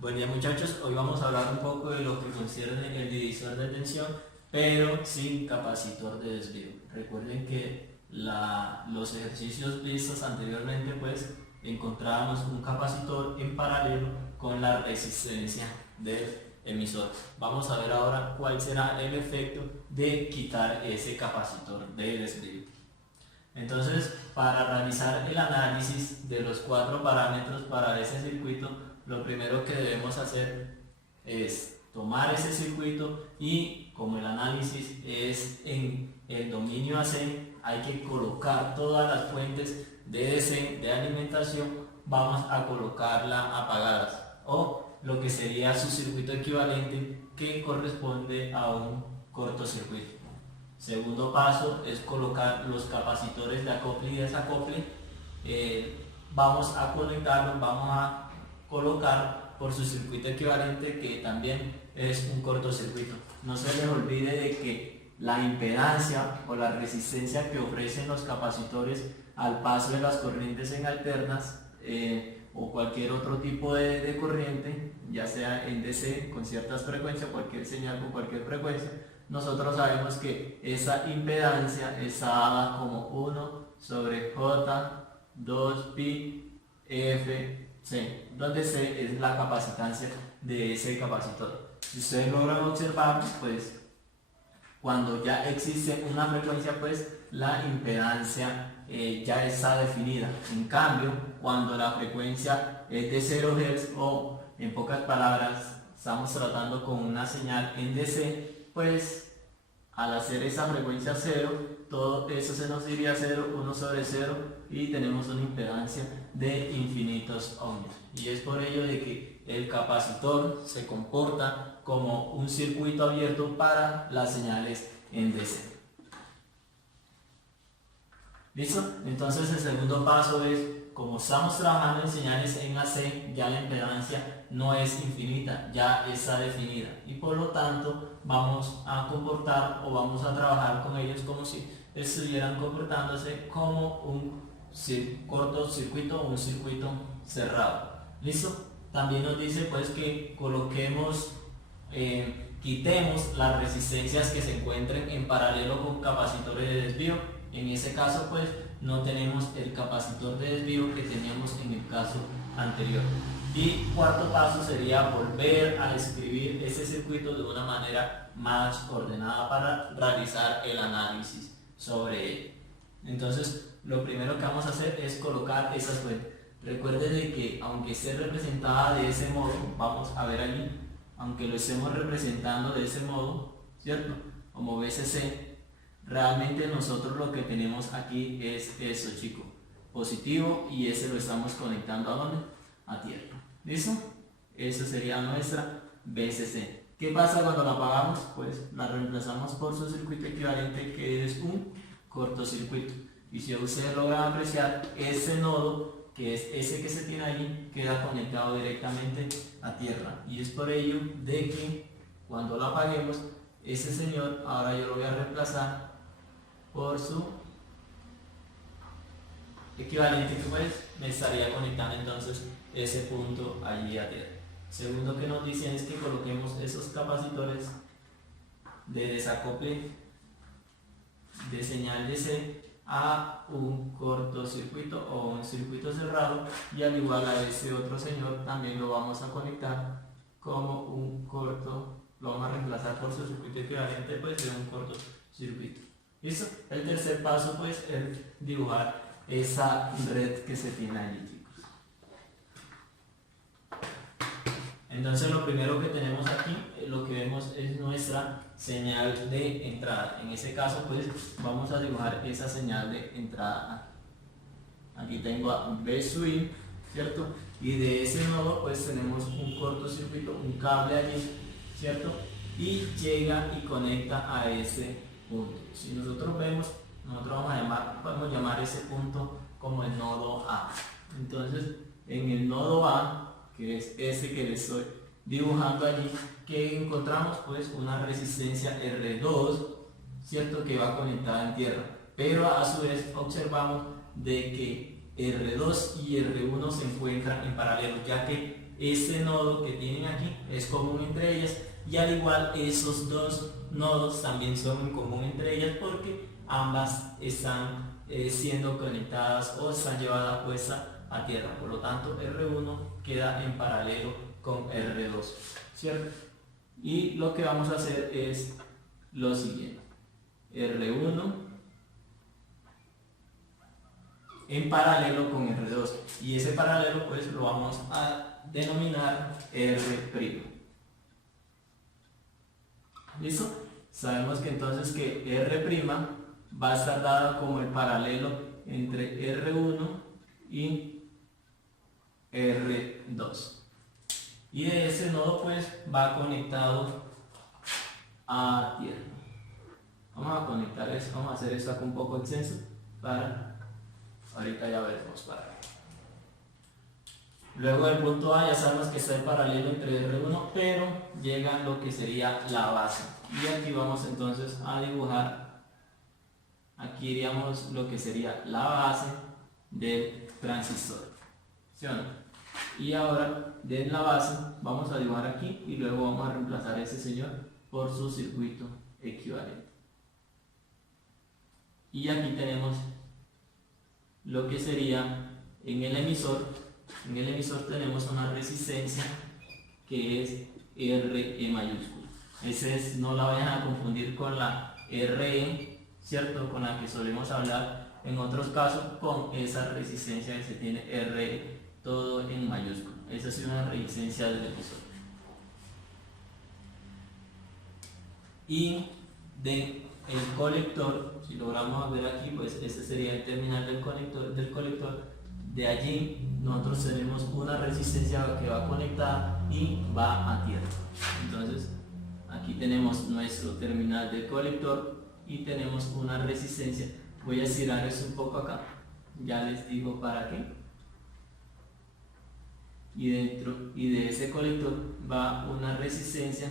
Buen día muchachos, hoy vamos a hablar un poco de lo que concierne el divisor de tensión, pero sin capacitor de desvío. Recuerden que los ejercicios vistos anteriormente pues encontrábamos un capacitor en paralelo con la resistencia del emisor. Vamos a ver ahora cuál será el efecto de quitar ese capacitor de desvío. Entonces, para realizar el análisis de los 4 parámetros para ese circuito, lo primero que debemos hacer es tomar ese circuito y como el análisis es en el dominio AC, hay que colocar todas las fuentes de DC de alimentación, vamos a colocarlas apagadas o lo que sería su circuito equivalente que corresponde a un cortocircuito. Segundo paso es colocar los capacitores de acople y desacople. Vamos a conectarlos, vamos a colocar por su circuito equivalente que también es un cortocircuito. No se les olvide de que la impedancia o la resistencia que ofrecen los capacitores al paso de las corrientes en alternas o cualquier otro tipo de corriente, ya sea en DC con ciertas frecuencias, cualquier señal con cualquier frecuencia, nosotros sabemos que esa impedancia es dada como 1 sobre J 2pi Fc, donde C es la capacitancia de ese capacitor. Si ustedes logran observar, pues cuando ya existe una frecuencia, pues la impedancia ya está definida. En cambio, cuando la frecuencia es de 0 Hz o en pocas palabras estamos tratando con una señal en DC, pues al hacer esa frecuencia 0, todo eso se nos iría a 0, 1 sobre 0 y tenemos una impedancia de infinitos ohmios. Y es por ello de que el capacitor se comporta como un circuito abierto para las señales en DC. ¿Listo? Entonces el segundo paso es, como estamos trabajando en señales en AC, ya la impedancia no es infinita, ya está definida y por lo tanto vamos a comportar o vamos a trabajar con ellos como si estuvieran comportándose como un cortocircuito o un circuito cerrado. ¿Listo? También nos dice pues que coloquemos, quitemos las resistencias que se encuentren en paralelo con capacitores de desvío. En ese caso pues no tenemos el capacitor de desvío que teníamos en el caso anterior. Y cuarto paso sería volver a escribir ese circuito de una manera más ordenada para realizar el análisis sobre él. Entonces lo primero que vamos a hacer es colocar esas fuentes. Recuerden de que aunque esté representada de ese modo, vamos a ver allí, aunque lo estemos representando de ese modo, ¿cierto? Como VCC, realmente nosotros lo que tenemos aquí es eso, chicos, positivo, y ese lo estamos conectando ¿a dónde? A tierra. ¿Listo? Esa sería nuestra VCC. ¿Qué pasa cuando la apagamos? Pues la reemplazamos por su circuito equivalente, que es un cortocircuito. Y si ustedes logran apreciar, ese nodo, que es ese que se tiene ahí, queda conectado directamente a tierra. Y es por ello de que cuando la apaguemos, ese señor, ahora yo lo voy a reemplazar por su equivalente, que pues me estaría conectando entonces ese punto allí a tierra. Segundo que nos dicen es que coloquemos esos capacitores de desacople de señal DC a un cortocircuito o un circuito cerrado, y al igual a ese otro señor también lo vamos a conectar como un corto, lo vamos a reemplazar por su circuito equivalente pues de un cortocircuito. ¿Listo? El tercer paso pues es dibujar esa red que se tiene allí, chicos. Entonces lo primero que tenemos aquí, lo que vemos es nuestra señal de entrada. En ese caso pues vamos a dibujar esa señal de entrada. Aquí tengo a B swing, ¿cierto? Y de ese nodo pues tenemos un cortocircuito, un cable allí, ¿cierto? Y llega y conecta a ese punto. Si nosotros vemos, nosotros podemos llamar ese punto como el nodo A. Entonces en el nodo A, que es ese que le estoy dibujando allí, que encontramos pues una resistencia R2, ¿cierto? Que va conectada en tierra, pero a su vez observamos de que R2 y R1 se encuentran en paralelo, ya que este nodo que tienen aquí es común entre ellas, y al igual esos dos nodos también son en común entre ellas porque ambas están siendo conectadas o están llevadas puesta a tierra. Por lo tanto, R1 queda en paralelo con R2, ¿cierto? Y lo que vamos a hacer es lo siguiente: R1 en paralelo con R2, y ese paralelo pues lo vamos a denominar R'. ¿Listo? Sabemos que entonces que R' va a estar dado como el paralelo entre R1 y R2, y de ese nodo pues va conectado a tierra. Vamos a conectar eso, vamos a hacer esto acá un poco extenso para ahorita ya veremos para qué. Luego del punto A ya sabemos que está en paralelo entre R1, pero llega lo que sería la base, y aquí vamos entonces a dibujar, aquí iríamos lo que sería la base del transistor, ¿sí o no? Y ahora de la base vamos a dibujar aquí y luego vamos a reemplazar a ese señor por su circuito equivalente. Y aquí tenemos lo que sería en el emisor. En el emisor tenemos una resistencia que es RE mayúscula. Ese es, no la vayan a confundir con la RE, ¿cierto? Con la que solemos hablar en otros casos, con esa resistencia que se tiene RE todo en mayúscula. Esa es una resistencia del emisor. Y de el colector, si logramos ver aquí, pues este sería el terminal del colector. De allí nosotros tenemos una resistencia que va conectada y va a tierra. Entonces aquí tenemos nuestro terminal del colector y tenemos una resistencia. Voy a estirar eso un poco acá, ya les digo para qué. Y dentro y de ese colector va una resistencia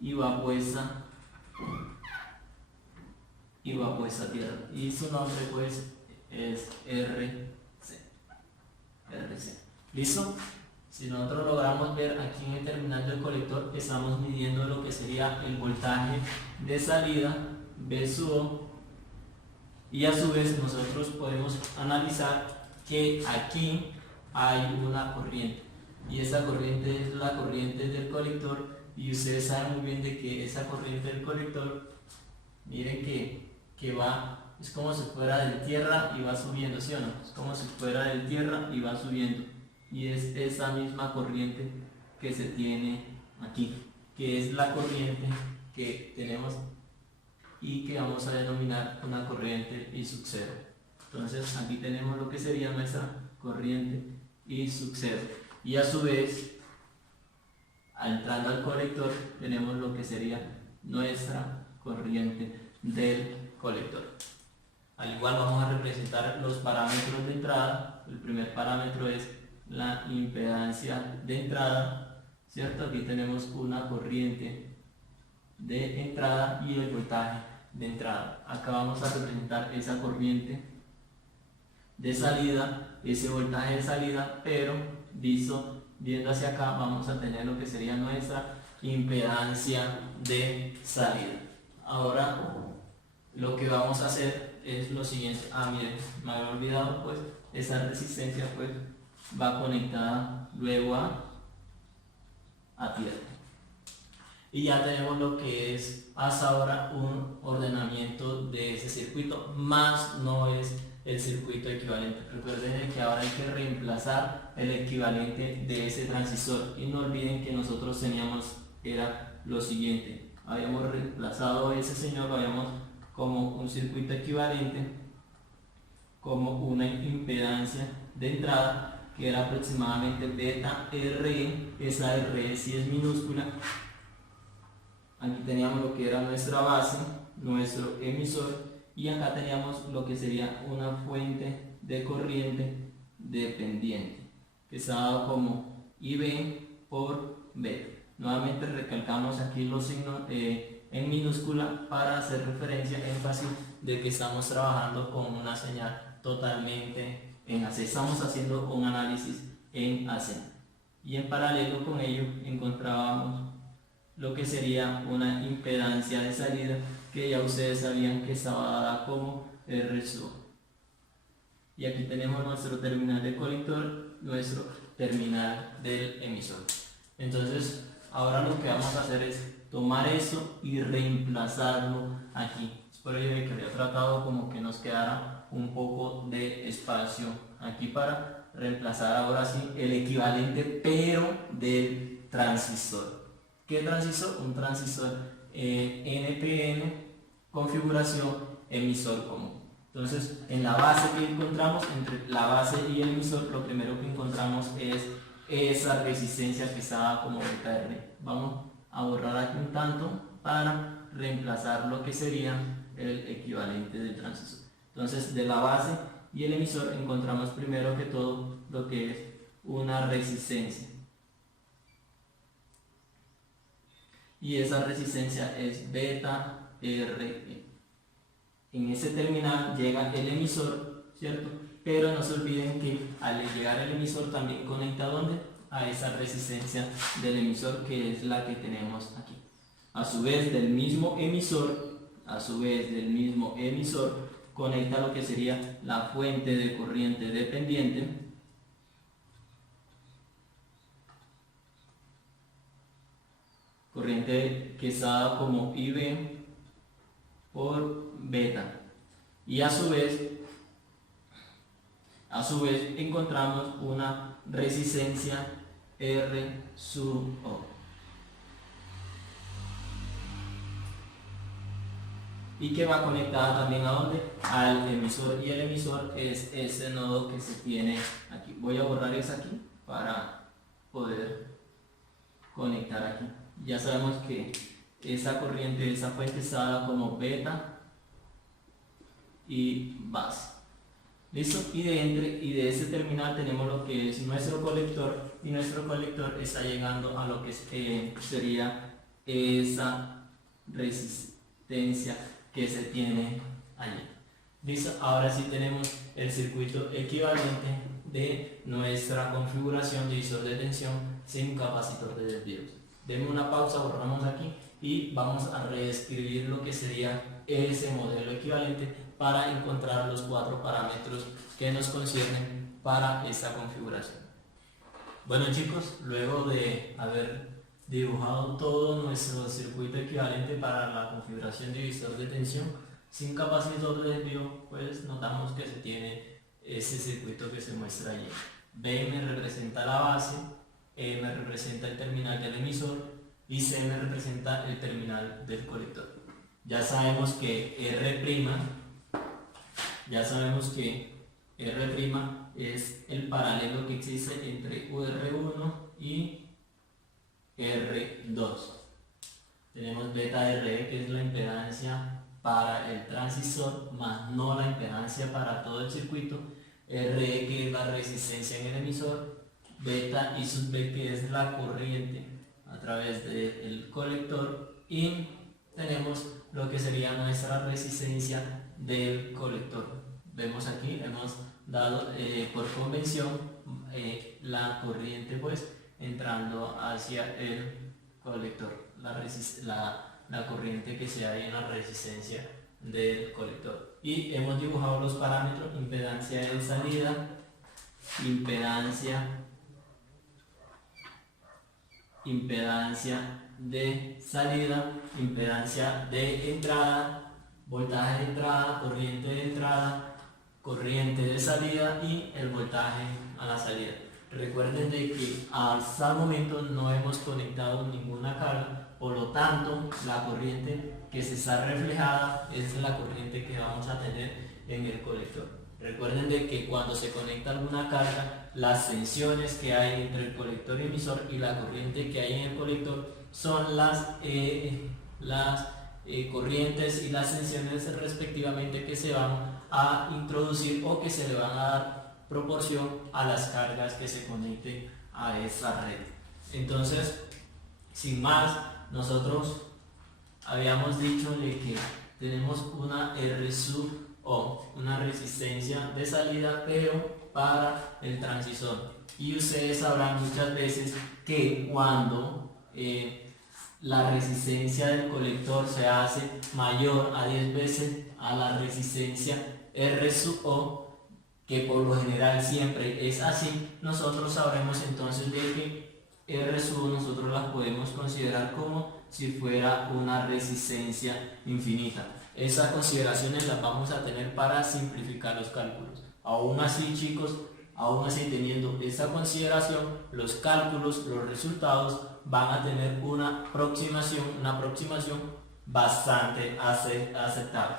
y va puesta a tierra, y su nombre pues es RC. ¿Listo? Si nosotros logramos ver aquí en el terminal del colector, estamos midiendo lo que sería el voltaje de salida V sub O, y a su vez nosotros podemos analizar que aquí hay una corriente, y esa corriente es la corriente del colector, y ustedes saben muy bien de que esa corriente del colector, miren que va, es como si fuera de tierra y va subiendo, ¿sí o no? Es como si fuera de tierra y va subiendo, y es esa misma corriente que se tiene aquí, que es la corriente que tenemos y que vamos a denominar una corriente I sub 0. Entonces aquí tenemos lo que sería nuestra corriente I sub 0, y a su vez entrando al colector tenemos lo que sería nuestra corriente del colector. Al igual vamos a representar los parámetros de entrada. El primer parámetro es la impedancia de entrada, ¿cierto? Aquí tenemos una corriente de entrada y el voltaje de entrada. Acá vamos a representar esa corriente de salida, ese voltaje de salida, pero viendo hacia acá vamos a tener lo que sería nuestra impedancia de salida. Ahora lo que vamos a hacer es lo siguiente. Miren, me había olvidado, pues esa resistencia pues va conectada luego a tierra, y ya tenemos lo que es hasta ahora un ordenamiento de ese circuito, más no es el circuito equivalente. Recuerden que ahora hay que reemplazar el equivalente de ese transistor, y no olviden que nosotros teníamos, era lo siguiente: habíamos reemplazado ese señor, lo habíamos como un circuito equivalente, como una impedancia de entrada que era aproximadamente beta RE, esa RE sí es minúscula. Aquí teníamos lo que era nuestra base, nuestro emisor, y acá teníamos lo que sería una fuente de corriente dependiente, que está dado como IB por beta. Nuevamente recalcamos aquí los signos en minúscula para hacer referencia, énfasis de que estamos trabajando con una señal totalmente en AC. Estamos haciendo un análisis en AC. y en paralelo con ello encontrábamos lo que sería una impedancia de salida, que ya ustedes sabían que estaba dada como R sub O. Y aquí tenemos nuestro terminal de colector, nuestro terminal del emisor. Entonces ahora lo que vamos a hacer es tomar eso y reemplazarlo aquí. Es por ello que había tratado como que nos quedara un poco de espacio aquí para reemplazar ahora sí el equivalente pero del transistor. ¿Qué transistor? Un transistor NPN, configuración emisor común. Entonces, en la base que encontramos, entre la base y el emisor, lo primero que encontramos es esa resistencia que estaba como beta R. Vamos a borrar aquí un tanto para reemplazar lo que sería el equivalente del transistor. Entonces, de la base y el emisor encontramos primero que todo lo que es una resistencia. Y esa resistencia es beta R. En ese terminal llega el emisor, ¿cierto? Pero no se olviden que al llegar el emisor también conecta ¿a dónde? A esa resistencia del emisor, que es la que tenemos aquí. A su vez del mismo emisor, conecta lo que sería la fuente de corriente dependiente, corriente que está dada como IB por beta, y a su vez encontramos una resistencia R sub O, y que va conectada también ¿a dónde? Al emisor, y el emisor es ese nodo que se tiene aquí. Voy a borrar eso aquí para poder conectar aquí. Ya sabemos que esa corriente, esa fuente está dada como beta y base. ¿Listo? Y de ese terminal tenemos lo que es nuestro colector, y nuestro colector está llegando a lo que sería esa resistencia que se tiene allí. ¿Listo? Ahora sí tenemos el circuito equivalente de nuestra configuración de divisor de tensión sin capacitor de desvíos. Demos una pausa, borramos aquí y vamos a reescribir lo que sería ese modelo equivalente para encontrar los 4 parámetros que nos conciernen para esta configuración. Bueno chicos, luego de haber dibujado todo nuestro circuito equivalente para la configuración de divisor de tensión sin capacitor de desvío, pues notamos que se tiene ese circuito que se muestra allí. BM representa la base, M representa el terminal del emisor y CM representa el terminal del colector. Ya sabemos que R' es el paralelo que existe entre UR1 y R2. Tenemos beta RE, que es la impedancia para el transistor, más no la impedancia para todo el circuito. RE, que es la resistencia en el emisor. Beta I sub B, que es la corriente a través del colector. Y tenemos lo que sería nuestra resistencia del colector. Vemos aquí, hemos dado por convención la corriente pues entrando hacia el colector, la corriente que se hay en la resistencia del colector. Y hemos dibujado los parámetros: impedancia de salida, impedancia de salida, impedancia de entrada, voltaje de entrada, corriente de salida y el voltaje a la salida. Recuerden de que hasta el momento no hemos conectado ninguna carga, por lo tanto la corriente que se está reflejada es la corriente que vamos a tener en el colector. Recuerden de que cuando se conecta alguna carga, las tensiones que hay entre el colector y emisor y la corriente que hay en el colector son las corrientes y las tensiones respectivamente que se van a introducir o que se le van a dar proporción a las cargas que se conecten a esta red. Entonces, sin más, nosotros habíamos dicho de que tenemos una R sub O, una resistencia de salida, pero para el transistor. Y ustedes sabrán muchas veces que cuando la resistencia del colector se hace mayor a 10 veces a la resistencia R sub O, que por lo general siempre es así, nosotros sabremos entonces de que R sub O nosotros las podemos considerar como si fuera una resistencia infinita. Esas consideraciones las vamos a tener para simplificar los cálculos. Aún así, chicos, aún así teniendo esa consideración, los cálculos, los resultados van a tener una aproximación bastante aceptable.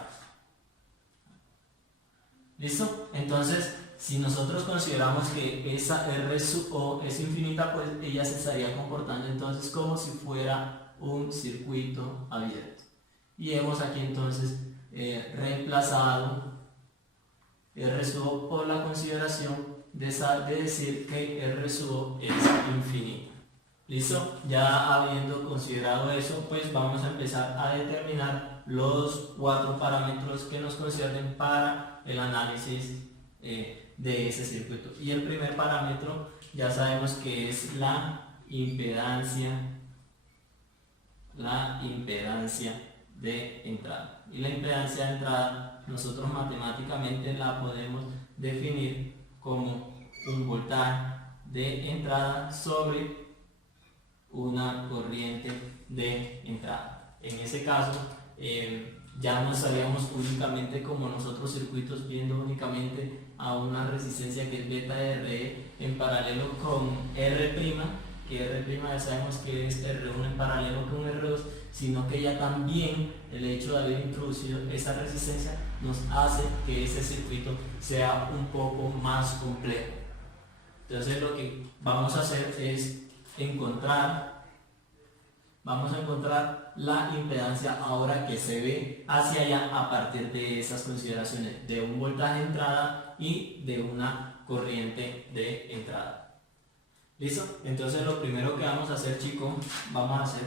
¿Listo? Entonces, si nosotros consideramos que esa R sub O es infinita, pues ella se estaría comportando entonces como si fuera un circuito abierto. Y hemos aquí entonces reemplazado R sub O por la consideración de decir que R sub O es infinita. ¿Listo? Ya habiendo considerado eso, pues vamos a empezar a determinar los 4 parámetros que nos conciernen para el análisis de ese circuito. Y el primer parámetro ya sabemos que es la impedancia de entrada. Y la impedancia de entrada nosotros matemáticamente la podemos definir como un voltaje de entrada sobre una corriente de entrada. En ese caso ya no estaríamos únicamente como nosotros circuitos viendo únicamente a una resistencia que es beta RE en paralelo con R', que R' ya sabemos que es R1 en paralelo con R2, sino que ya también el hecho de haber introducido esa resistencia nos hace que ese circuito sea un poco más complejo. Entonces lo que vamos a hacer es encontrar la impedancia ahora que se ve hacia allá a partir de esas consideraciones de un voltaje de entrada y de una corriente de entrada. ¿Listo? Entonces lo primero que vamos a hacer, chicos, vamos a hacer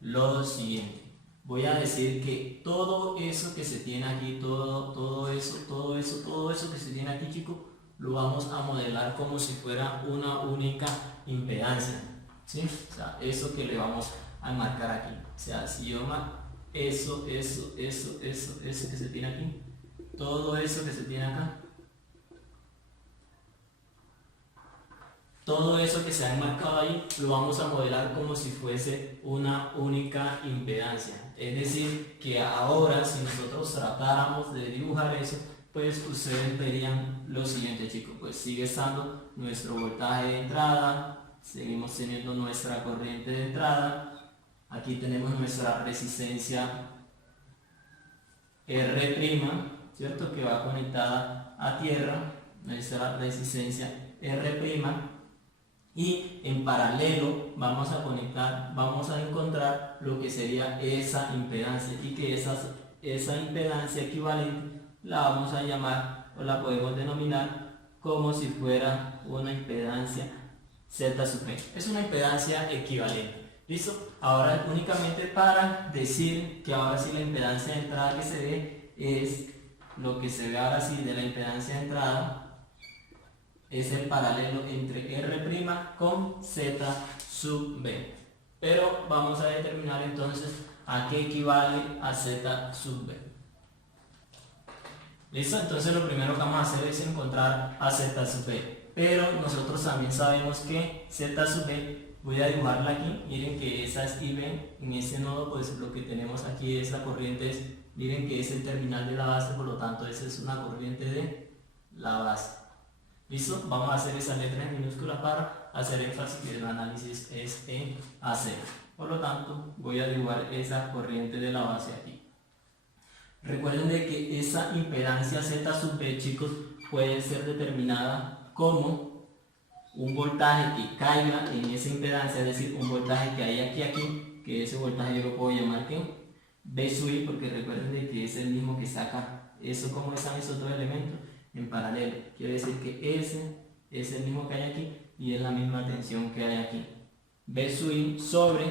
lo siguiente. Voy a decir que todo eso que se tiene aquí, todo eso que se tiene aquí, chicos, lo vamos a modelar como si fuera una única impedancia. ¿Sí? O sea, eso que le vamos a marcar aquí. O sea, si yo marco eso que se tiene aquí, todo eso que se tiene acá, todo eso que se ha marcado ahí, lo vamos a modelar como si fuese una única impedancia. Es decir, que ahora si nosotros tratáramos de dibujar eso, pues ustedes verían lo siguiente, chicos. Pues sigue estando nuestro voltaje de entrada, seguimos teniendo nuestra corriente de entrada, aquí tenemos nuestra resistencia R', ¿cierto? Que va conectada a tierra, nuestra resistencia R', y en paralelo vamos a encontrar lo que sería esa impedancia, y que esa impedancia equivalente la vamos a llamar o la podemos denominar como si fuera una impedancia Z sub B. Es una impedancia equivalente. ¿Listo? Ahora únicamente para decir que ahora sí la impedancia de entrada que se ve es lo que se ve ahora sí de la impedancia de entrada, es el paralelo entre R' con Z sub B. Pero vamos a determinar entonces a qué equivale a Z sub B. ¿Listo? Entonces lo primero que vamos a hacer es encontrar a Z sub B. Pero nosotros también sabemos que Z sub B, voy a dibujarla aquí, miren que esa es IB, en este nodo pues lo que tenemos aquí es la corriente, miren que es el terminal de la base, por lo tanto esa es una corriente de la base. ¿Listo? Vamos a hacer esas letras en minúsculas para hacer énfasis que el análisis es en AC. Por lo tanto, voy a dibujar esa corriente de la base aquí. Recuerden de que esa impedancia Z sub B, chicos, puede ser determinada como un voltaje que caiga en esa impedancia, es decir, un voltaje que hay aquí, que ese voltaje yo lo puedo llamar que B sub I, porque recuerden de que es el mismo que está acá. Eso como están esos dos elementos en paralelo, quiere decir que ese es el mismo que hay aquí y es la misma tensión que hay aquí. B sub I sobre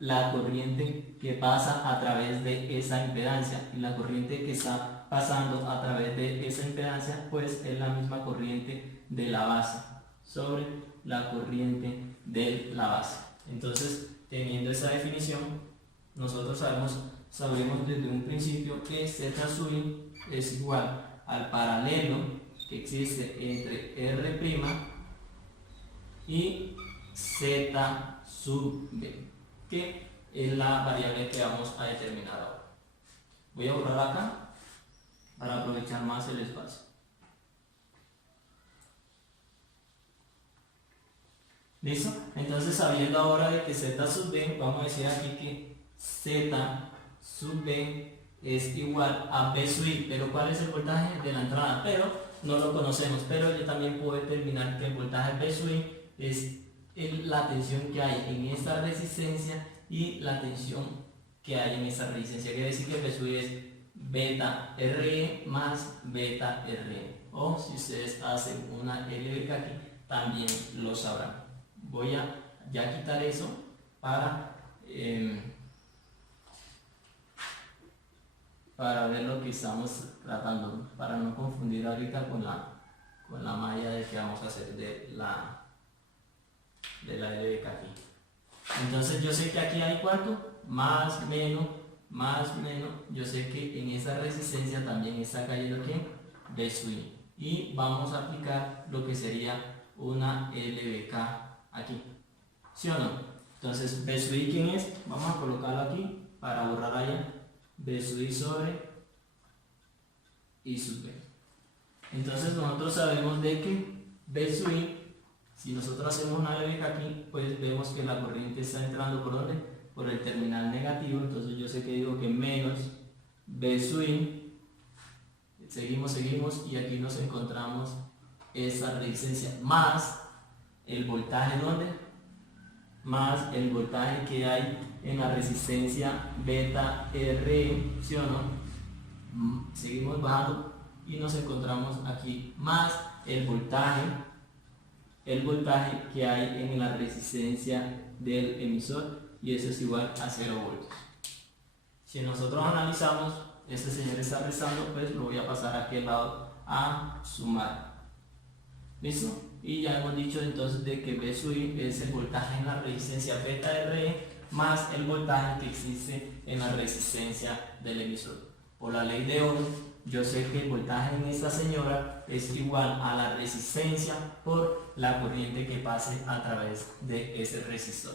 la corriente que pasa a través de esa impedancia, y la corriente que está pasando a través de esa impedancia pues es la misma corriente de la base sobre la corriente de la base. Entonces, teniendo esa definición, ''nosotros sabemos desde un principio que Z sub I es igual al paralelo que existe entre R' y Z sub B, que es la variable que vamos a determinar ahora. Voy a borrar acá para aprovechar más el espacio. ¿Listo? Entonces, sabiendo ahora de que Z sub B, vamos a decir aquí que Z sub B es igual a B sub I. Pero ¿cuál es el voltaje de la entrada? Pero no lo conocemos. Pero yo también puedo determinar que el voltaje B sub I es la tensión que hay en esta resistencia y la tensión que hay en esta resistencia. Quiere decir que B sub I es beta RE más beta RE. O si ustedes hacen una LBK aquí, también lo sabrán. Voy a ya quitar eso para ver lo que estamos tratando, para no confundir ahorita con la malla de que vamos a hacer de la LBK aquí. Entonces yo sé que aquí hay cuánto, más menos, yo sé que en esa resistencia también está cayendo ¿qué? B sub I. Y vamos a aplicar lo que sería una LBK aquí, ¿sí o no? Entonces B sub I, ¿quién es? Vamos a colocarlo aquí para borrar allá. B sub I sobre I sub B. Entonces nosotros sabemos de que B sub I, si nosotros hacemos una LBK aquí, pues vemos que la corriente está entrando ¿por dónde? Por el terminal negativo. Entonces yo sé que digo que menos B sub I, seguimos y aquí nos encontramos esa resistencia más el voltaje ¿dónde? Más el voltaje que hay en la resistencia beta RE, ¿sí o no? Seguimos bajando y nos encontramos aquí más el voltaje que hay en la resistencia del emisor, y eso es igual a 0 voltios. Si nosotros analizamos, este señor está restando, pues lo voy a pasar a aquel lado a sumar. ¿Listo? Y ya hemos dicho entonces de que B sub I es el voltaje en la resistencia beta RE más el voltaje que existe en la resistencia del emisor. Por la ley de Ohm, yo sé que el voltaje en esta señora es igual a la resistencia por la corriente que pase a través de ese resistor.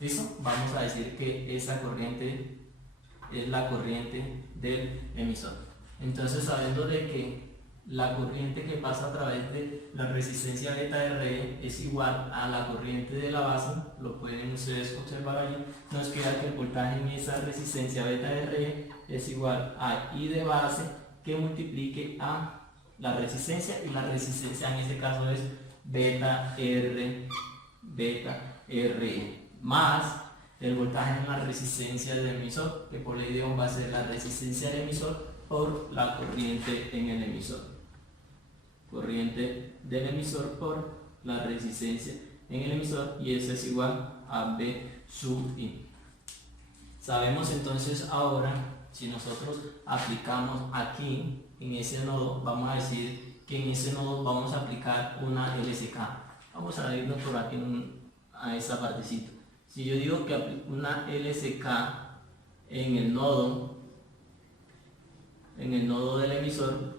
¿Listo? Vamos a decir que esa corriente es la corriente del emisor. Entonces, sabiendo de que la corriente que pasa a través de la resistencia beta RE es igual a la corriente de la base, lo pueden ustedes observar allí, nos queda que el voltaje en esa resistencia beta RE es igual a I de base que multiplique a la resistencia, y la resistencia en este caso es beta RE más el voltaje en la resistencia del emisor, que por ley de Ohm va a ser la resistencia del emisor por la corriente en el emisor. Corriente del emisor por la resistencia en el emisor, y eso es igual a B sub I. Sabemos entonces ahora, si nosotros aplicamos aquí en ese nodo, vamos a decir que en ese nodo vamos a aplicar una LSK. Vamos a irnos por aquí a esa partecita. Si yo digo que aplico una LSK en el nodo del emisor,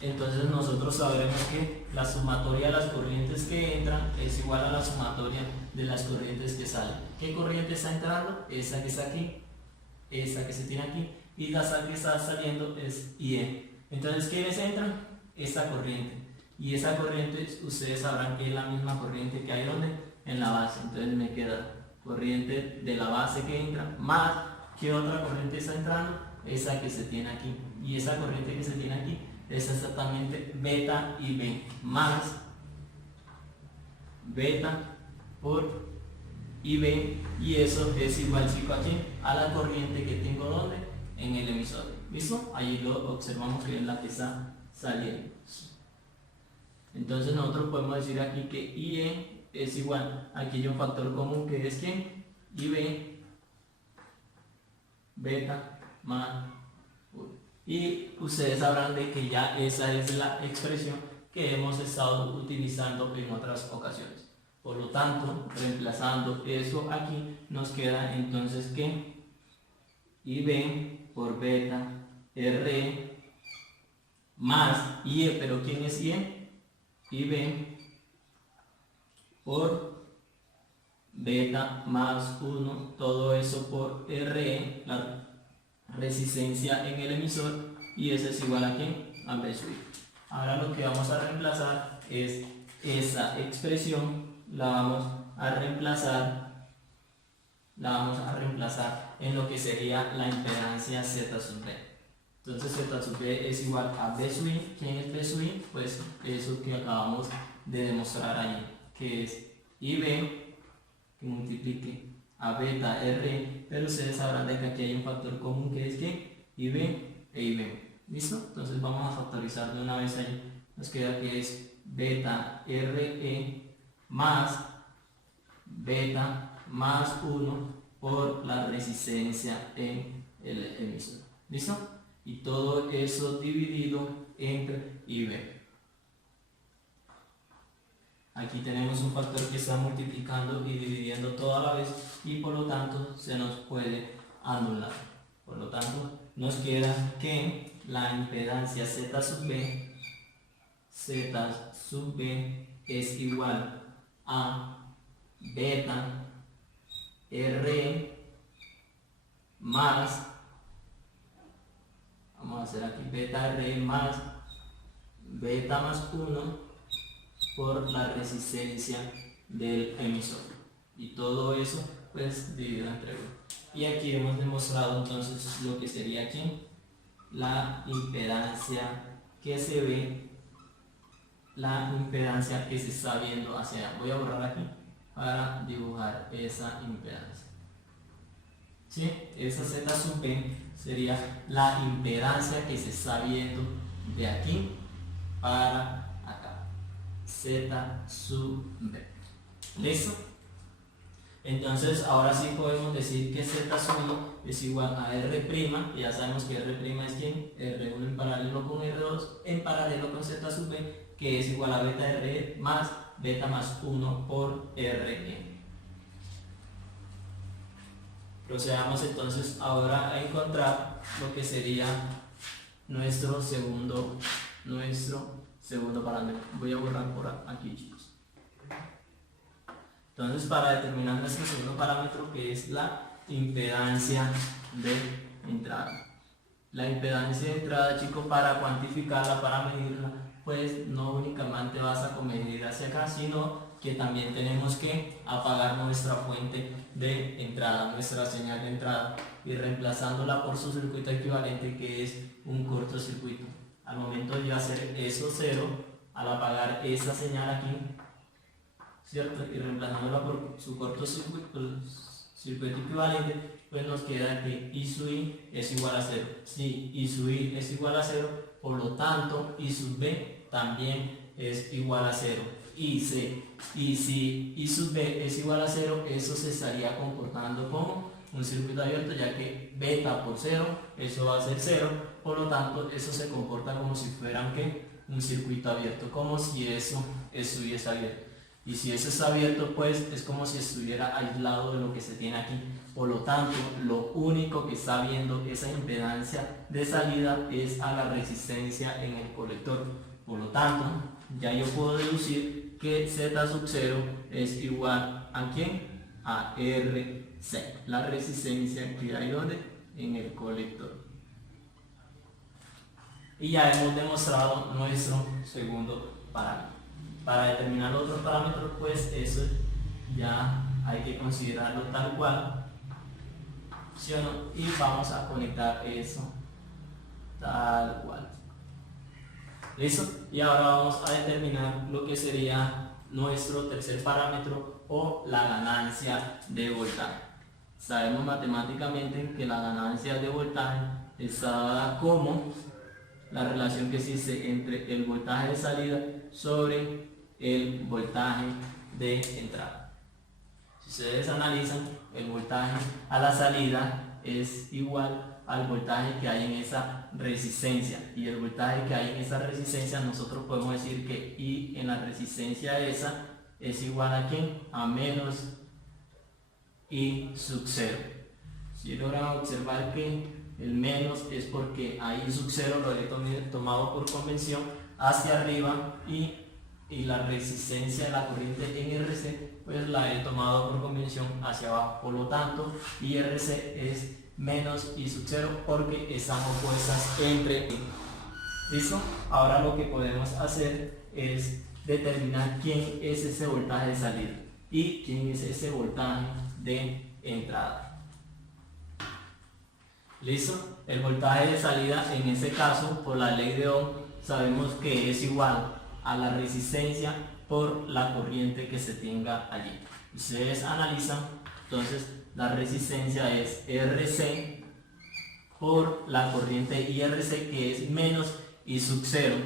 entonces nosotros sabremos que la sumatoria de las corrientes que entran es igual a la sumatoria de las corrientes que salen. ¿Qué corriente está entrando? Esa que está aquí, esa que se tiene aquí, y la que está saliendo es IE. Entonces, ¿quiénes entran? Esta corriente. Y esa corriente, ustedes sabrán que es la misma corriente que hay ¿dónde? En la base. Entonces me queda corriente de la base que entra, más ¿qué otra corriente está entrando? Esa que se tiene aquí. Y esa corriente que se tiene aquí es exactamente beta y B, más beta por IB, y eso es igual a la corriente que tengo ¿dónde? En el emisor. ¿Listo? Ahí lo observamos que es la que está saliendo. Entonces nosotros podemos decir aquí que IE es igual a aquello factor común que es ¿quién? IB, beta más 1. Y ustedes sabrán de que ya esa es la expresión que hemos estado utilizando en otras ocasiones. Por lo tanto, reemplazando eso aquí, nos queda entonces que IB por beta R más IE, pero ¿quién es IE? IB por beta más 1, todo eso por RE, la resistencia en el emisor, y eso es igual a ¿quién? A B sub I. Ahora lo que vamos a reemplazar es esa expresión, la vamos a reemplazar en lo que sería la impedancia Z sub B. Entonces Z sub B es igual a B sub I. ¿Quién es B sub I? Pues eso que acabamos de demostrar ahí, que es IB que multiplique a beta R, pero ustedes sabrán de que aquí hay un factor común que es que IB e IB. ¿Listo? Entonces vamos a factorizar de una vez ahí. Nos queda que es beta RE más beta más 1 por la resistencia en el emisor. ¿Listo? Y todo eso dividido entre IB. Aquí tenemos un factor que está multiplicando y dividiendo toda la vez y por lo tanto se nos puede anular. Por lo tanto nos queda que la impedancia Z sub B es igual a beta R más, vamos a hacer aquí beta R más beta más 1 por la resistencia del emisor, y todo eso pues dividido entre 1. Y aquí hemos demostrado entonces lo que sería aquí la impedancia que se ve, la impedancia que se está viendo hacia allá. Voy a borrar aquí para dibujar esa impedancia. ¿Sí? Esa Z sub B sería la impedancia que se está viendo de aquí para acá. Z sub B. ¿Listo? Entonces ahora sí podemos decir que Z sub I es igual a R', y ya sabemos que R' es ¿quién? R1 en paralelo con R2 en paralelo con Z sub B, que es igual a beta R más beta más 1 por Rn. Procedamos entonces ahora a encontrar lo que sería nuestro segundo parámetro. Voy a borrar por aquí, chicos. Entonces, para determinar nuestro segundo parámetro, que es la impedancia de entrada. La impedancia de entrada, chicos, para cuantificarla, para medirla, pues no únicamente basta con medir hacia acá, sino que también tenemos que apagar nuestra fuente de entrada, nuestra señal de entrada, y reemplazándola por su circuito equivalente, que es un cortocircuito. Al momento de hacer eso cero, al apagar esa señal aquí, ¿cierto? Y reemplazándola por su cortocircuito, circuito equivalente, pues nos queda que I sub I es igual a 0. Si I sub I es igual a 0, por lo tanto I sub B también es igual a 0. Y si I sub B es igual a 0, eso se estaría comportando como un circuito abierto, ya que beta por 0, eso va a ser 0, por lo tanto eso se comporta como si fuera un circuito abierto, como si eso estuviese abierto. Y si eso está abierto, pues es como si estuviera aislado de lo que se tiene aquí. Por lo tanto, lo único que está viendo esa impedancia de salida es a la resistencia en el colector. Por lo tanto, ya yo puedo deducir que Z sub 0 es igual a ¿quién? A RC, la resistencia que hay donde en el colector. Y ya hemos demostrado nuestro segundo parámetro. Para determinar otros parámetros, pues eso ya hay que considerarlo tal cual, ¿sí o no? Y vamos a conectar eso tal cual. ¿Listo? Y ahora vamos a determinar lo que sería nuestro tercer parámetro, o la ganancia de voltaje. Sabemos matemáticamente que la ganancia de voltaje está dada como la relación que existe entre el voltaje de salida sobre el voltaje de entrada. Si ustedes analizan, el voltaje a la salida es igual al voltaje que hay en esa resistencia, y el voltaje que hay en esa resistencia nosotros podemos decir que I en la resistencia esa es igual a ¿quién? A menos I sub 0. Si logran observar que el menos es porque a I sub 0 lo he tomado por convención hacia arriba, y la resistencia de la corriente en RC pues la he tomado por convención hacia abajo. Por lo tanto, IRC es menos I sub 0 porque están opuestas entre sí. ¿Listo? Ahora lo que podemos hacer es determinar quién es ese voltaje de salida y quién es ese voltaje de entrada. ¿Listo? El voltaje de salida en este caso, por la ley de Ohm, sabemos que es igual a la resistencia por la corriente que se tenga allí. Ustedes analizan, entonces la resistencia es RC por la corriente IRC, que es menos I sub 0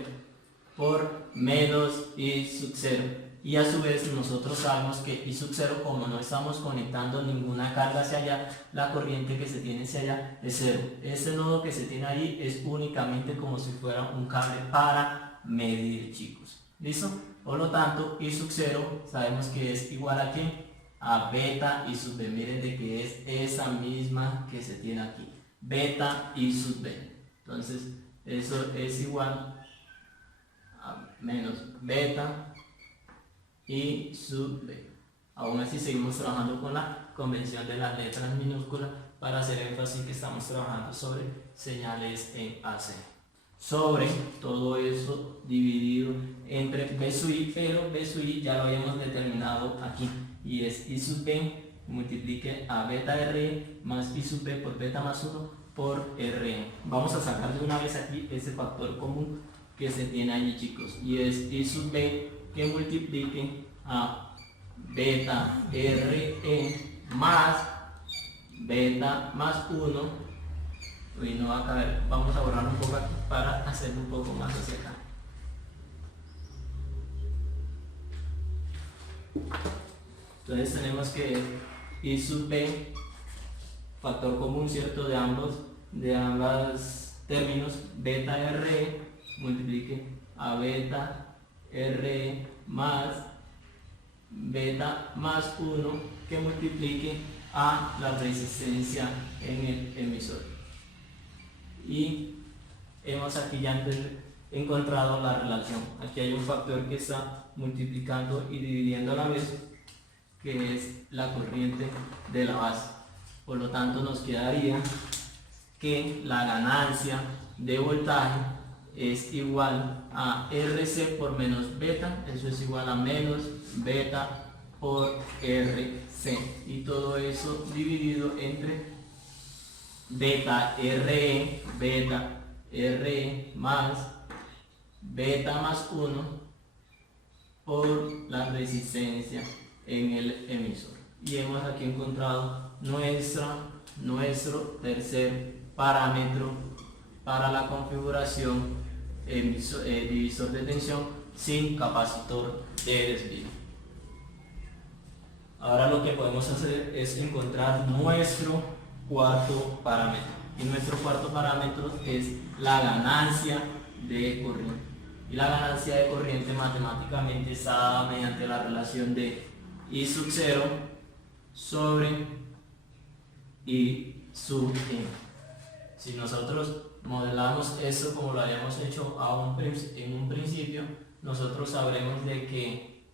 por menos I sub 0, y a su vez nosotros sabemos que I sub 0, como no estamos conectando ninguna carga hacia allá, la corriente que se tiene hacia allá es 0. Este nodo que se tiene ahí es únicamente como si fuera un cable para medir, chicos. ¿Listo? Por lo tanto, I sub 0 sabemos que es igual a ¿quién? A beta I sub B. Miren de que es esa misma que se tiene aquí, beta I sub B. Entonces eso es igual a menos beta I sub B. Aún así seguimos trabajando con la convención de las letras minúsculas para hacer énfasis que estamos trabajando sobre señales en AC. Sobre todo eso dividido entre B sub I, pero B sub I ya lo habíamos determinado aquí, y es I sub B multiplique a beta R más I sub B por beta más 1 por R. Vamos a sacar de una vez aquí ese factor común que se tiene allí, chicos, y es I sub B que multiplique a beta RE más beta más 1. Uy, no va a caber, vamos a borrar un poco aquí para hacerlo un poco más hacia acá. Entonces tenemos que I sub B, factor común, ¿cierto?, de ambos términos, beta RE multiplique a beta RE más beta más 1 que multiplique a la resistencia en el emisor. Y hemos aquí ya encontrado la relación. Aquí hay un factor que está multiplicando y dividiendo a la vez, que es la corriente de la base. Por lo tanto, nos quedaría que la ganancia de voltaje es igual a RC por menos beta, eso es igual a menos beta por RC, y todo eso dividido entre beta RE más beta más 1 por la resistencia en el emisor. Y hemos aquí encontrado nuestro tercer parámetro para la configuración divisor de tensión sin capacitor de desvío. Ahora lo que podemos hacer es encontrar nuestro cuarto parámetro, y nuestro cuarto parámetro es la ganancia de corriente, y la ganancia de corriente matemáticamente está dada mediante la relación de I sub 0 sobre I sub I. Si nosotros modelamos eso como lo habíamos hecho en un principio, nosotros sabremos de que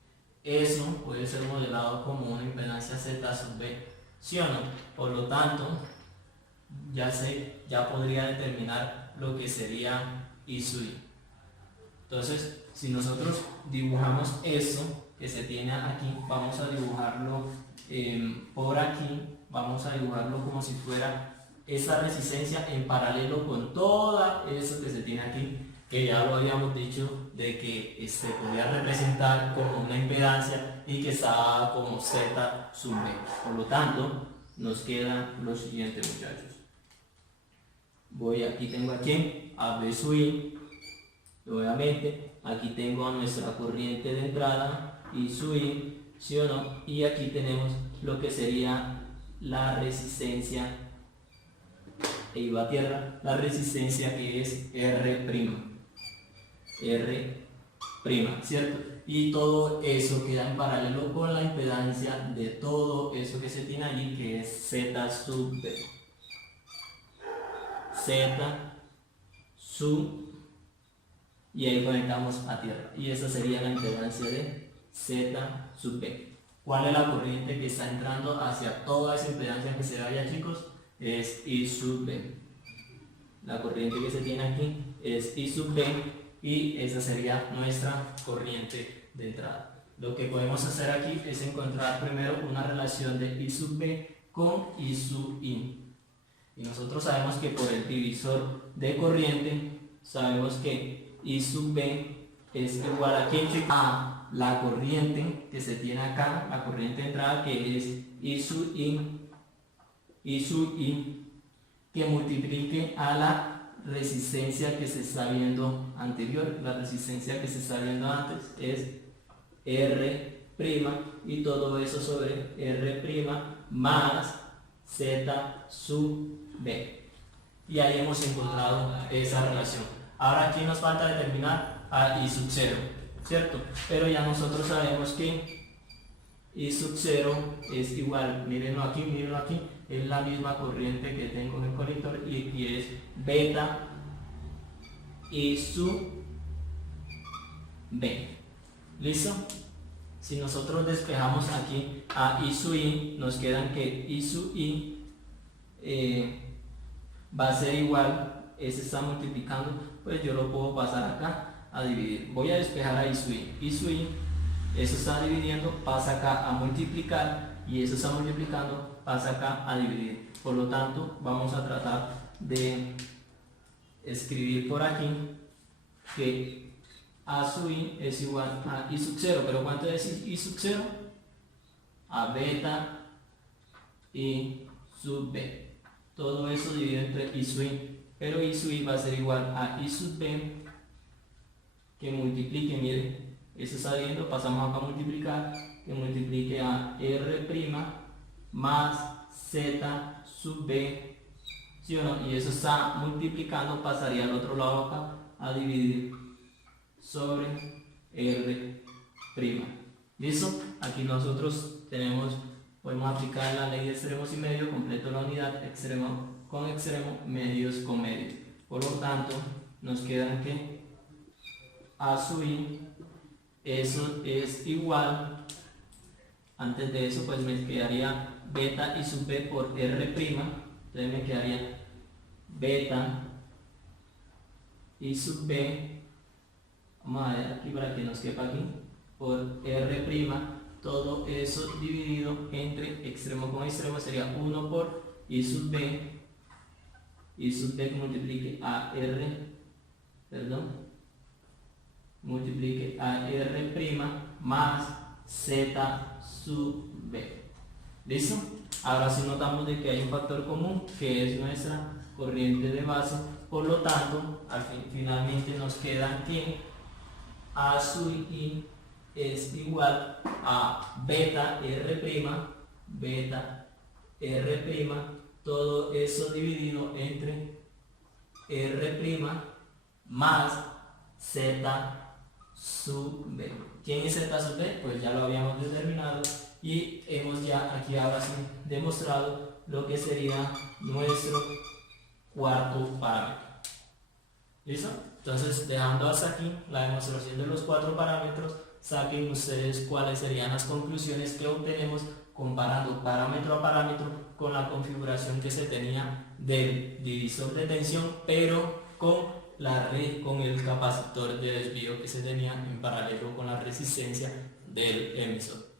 eso puede ser modelado como una impedancia Z sub B, ¿sí o no? Por lo tanto, ya podría determinar lo que sería I sub I. Entonces, si nosotros dibujamos eso que se tiene aquí, vamos a dibujarlo por aquí, vamos a dibujarlo como si fuera esa resistencia en paralelo con todo eso que se tiene aquí, que ya lo habíamos dicho de que se podía representar como una impedancia y que estaba como Z sub B. Por lo tanto, nos queda lo siguiente, muchachos. Aquí tengo aquí a B sub I, obviamente aquí tengo a nuestra corriente de entrada I sub I, ¿sí o no? Y aquí tenemos lo que sería la resistencia e iba a tierra, la resistencia que es R', ¿cierto? Y todo eso queda en paralelo con la impedancia de todo eso que se tiene allí, que es Z sub B. Z sub, y ahí conectamos a tierra. Y esa sería la impedancia de Z sub B. ¿Cuál es la corriente que está entrando hacia toda esa impedancia que se ve allá, chicos? Es I sub B. La corriente que se tiene aquí es I sub B y esa sería nuestra corriente de entrada. Lo que podemos hacer aquí es encontrar primero una relación de I sub B con I sub I. Y nosotros sabemos que por el divisor de corriente, sabemos que I sub B es igual a ¿quién? A la corriente que se tiene acá, la corriente de entrada, que es I sub I, que multiplique a la resistencia que se está viendo anterior. La resistencia que se está viendo antes es R', y todo eso sobre R' más Z sub B. Y ahí hemos encontrado esa relación. Ahora aquí nos falta determinar a I sub 0, ¿cierto? Pero ya nosotros sabemos que I sub 0 es igual, mírenlo aquí, es la misma corriente que tengo en el colector y es beta I sub B. ¿Listo? Si nosotros despejamos aquí a I sub I, nos quedan que I sub I va a ser igual, ese está multiplicando, pues yo lo puedo pasar acá a dividir. Voy a despejar a I sub I. I sub I, eso está dividiendo, pasa acá a multiplicar, y eso está multiplicando, pasa acá a dividir. Por lo tanto, vamos a tratar de escribir por aquí que A sub I es igual a I sub 0, pero ¿cuánto es I sub 0? A beta I sub B. Todo eso dividido entre I sub I, pero I sub I va a ser igual a I sub B, que multiplique, miren, eso está viendo, pasamos acá a multiplicar, que multiplique a R' más Z sub B, ¿sí o no? Y eso está multiplicando, pasaría al otro lado acá a dividir sobre R'. ¿Listo? Aquí nosotros podemos aplicar la ley de extremos y medios, completo la unidad, extremo con extremo, medios con medios. Por lo tanto, nos quedan que A sub I, eso es igual, antes de eso pues me quedaría beta I sub B por R', entonces me quedaría beta I sub B, vamos a ver aquí para que nos quepa aquí, por R', todo eso dividido entre extremo con extremo sería 1 por I sub B que multiplique a multiplique a R' más Z sub B. ¿Listo? Ahora sí notamos de que hay un factor común que es nuestra corriente de base, por lo tanto finalmente nos queda que A sub I es igual a beta R', todo eso dividido entre R' más Z sub B. ¿Quién es Z sub B? Pues ya lo habíamos determinado y hemos ya aquí ahora sí demostrado lo que sería nuestro cuarto parámetro. ¿Listo? Entonces, dejando hasta aquí la demostración de los 4 parámetros, saquen ustedes cuáles serían las conclusiones que obtenemos comparando parámetro a parámetro con la configuración que se tenía del divisor de tensión, pero con el capacitor de desvío que se tenía en paralelo con la resistencia del emisor.